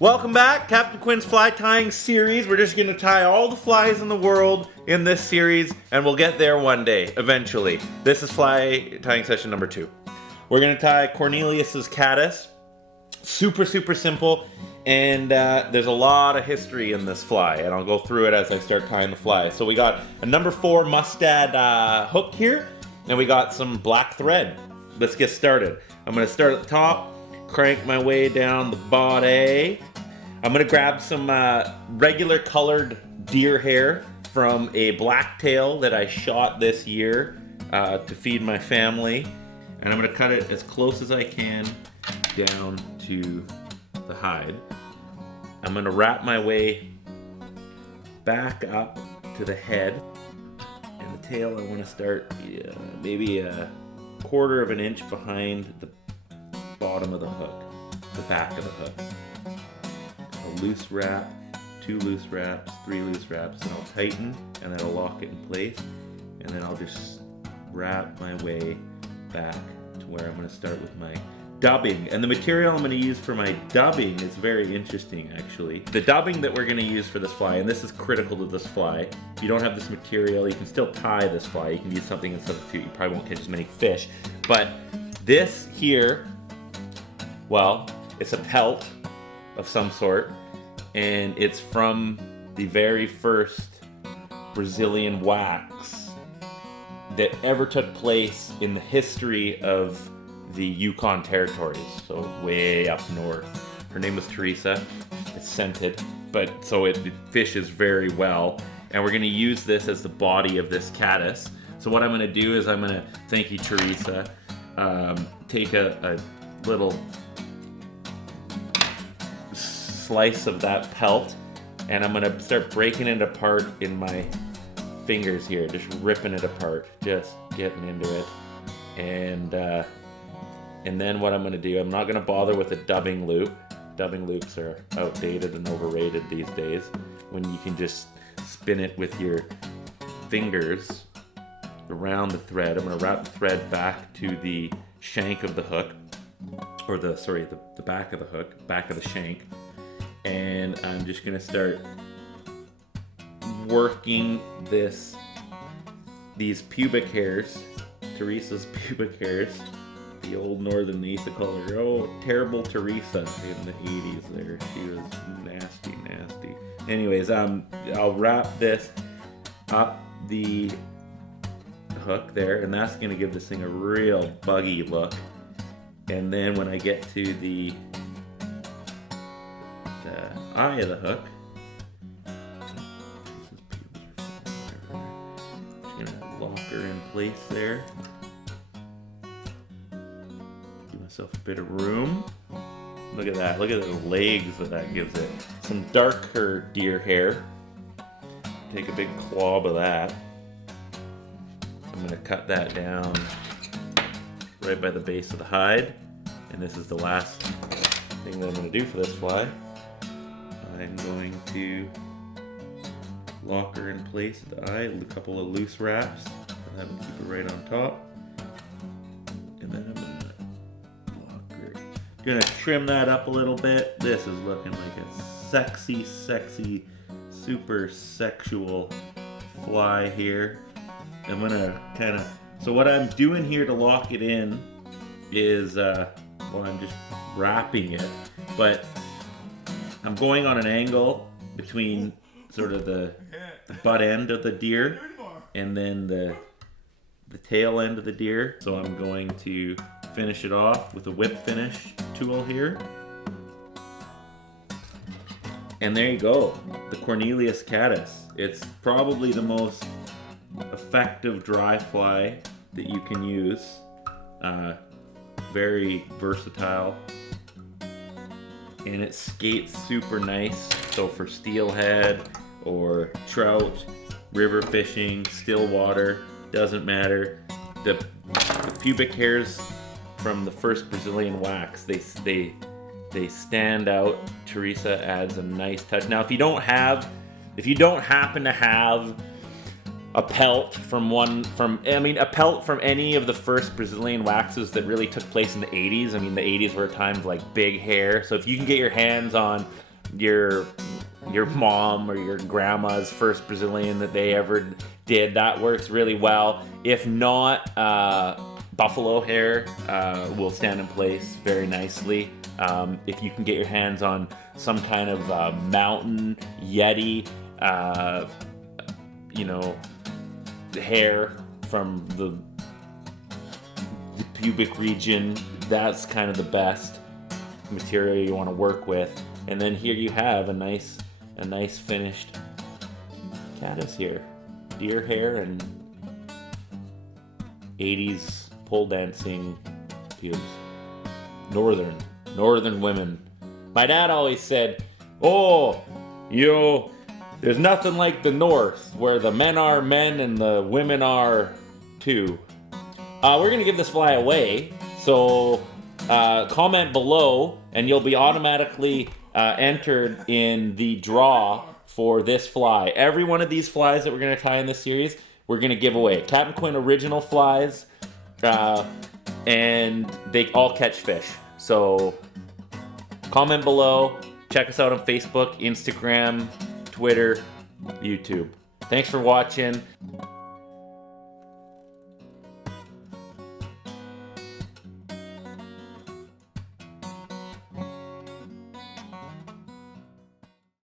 Welcome back, Captain Quinn's fly tying series. We're just gonna tie all the flies in the world in this series, and we'll get there one day, eventually. This is fly tying session number 2. We're gonna tie Cornelius's caddis. Super simple, and there's a lot of history in this fly, and I'll go through it as I start tying the fly. So we got a number 4 mustad hook here, and we got some black thread. Let's get started. I'm gonna start at the top, crank my way down the body. I'm gonna grab some regular colored deer hair from a blacktail that I shot this year to feed my family. And I'm gonna cut it as close as I can down to the hide. I'm gonna wrap my way back up to the head. And the tail I wanna start maybe a 1/4 of an inch behind the bottom of the hook, the back of the hook. A loose wrap, 2 loose wraps, 3 loose wraps, and I'll tighten, and then I'll lock it in place, and then I'll just wrap my way back to where I'm going to start with my dubbing. And the material I'm going to use for my dubbing is very interesting, actually. The dubbing that we're going to use for this fly, and this is critical to this fly, if you don't have this material, you can still tie this fly. You can use something in substitute. You probably won't catch as many fish. But this here, well, it's a pelt of some sort, and it's from the very first Brazilian wax that ever took place in the history of the Yukon territories, so way up north. Her name was Teresa. It's scented, but so it fishes very well, and we're going to use this as the body of this caddis. So what I'm going to do is I'm going to, thank you Teresa, take a little slice of that pelt, and I'm gonna start breaking it apart in my fingers here, just ripping it apart, just getting into it. And then what I'm gonna do, I'm not gonna bother with a dubbing loop. Dubbing loops are outdated and overrated these days, when you can just spin it with your fingers around the thread. I'm gonna wrap the thread back to the shank of the hook, or the back of the hook, back of the shank. And I'm just gonna start working these pubic hairs, Teresa's pubic hairs. The old northern used to call her, oh, terrible Teresa in the 80s there. She was nasty. Anyways, I'll wrap this up the hook there, and that's gonna give this thing a real buggy look. And then when I get to the eye of the hook, just gonna lock her in place there. Give myself a bit of room. Look at that. Look at the legs that gives it. Some darker deer hair. Take a big clob of that. I'm gonna cut that down right by the base of the hide. And this is the last thing that I'm gonna do for this fly. I'm going to lock her in place at the eye, a couple of loose wraps. I'll have them keep it right on top. And then I'm gonna lock her. Gonna trim that up a little bit. This is looking like a sexy, super sexual fly here. I'm gonna so what I'm doing here to lock it in is, I'm just wrapping it, but I'm going on an angle between sort of the butt end of the deer and then the tail end of the deer. So I'm going to finish it off with a whip finish tool here. And there you go, the Cornelius caddis. It's probably the most effective dry fly that you can use. Very versatile. And it skates super nice, so for steelhead or trout, river fishing, still water, doesn't matter. The pubic hairs from the first Brazilian wax, they stand out. Teresa adds a nice touch. Now, if you don't happen to have a pelt from any of the first Brazilian waxes that really took place in the 80s. I mean, the 80s were a time of like big hair. So if you can get your hands on your mom or your grandma's first Brazilian that they ever did. That works really well. If not, buffalo hair will stand in place very nicely. If you can get your hands on some kind of mountain yeti, hair from the pubic region, that's kind of the best material you want to work with. And then here you have a nice finished caddis here. Deer hair and 80s pole dancing pubes. Northern women. My dad always said, there's nothing like the North, where the men are men and the women are too. We're going to give this fly away, so comment below and you'll be automatically entered in the draw for this fly. Every one of these flies that we're going to tie in this series, we're going to give away. Captain Quinn original flies, and they all catch fish. So comment below, check us out on Facebook, Instagram, Twitter, YouTube. Thanks for watching.